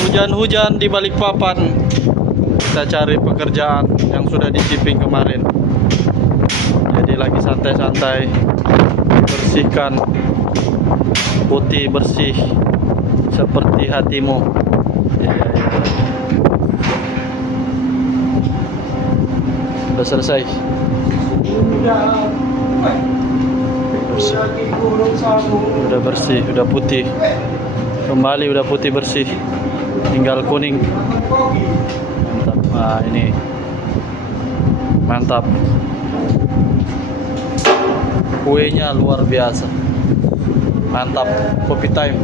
Hujan-hujan di Balikpapan. Kita cari pekerjaan yang sudah dicipping kemarin. Jadi lagi santai-santai bersihkan putih bersih seperti hatimu. Ya. Sudah selesai. Udah bersih, udah putih. Kembali udah putih bersih. Tinggal kuning. Mantap. Nah, ini mantap. Kuenya luar biasa. Mantap. Kopi time.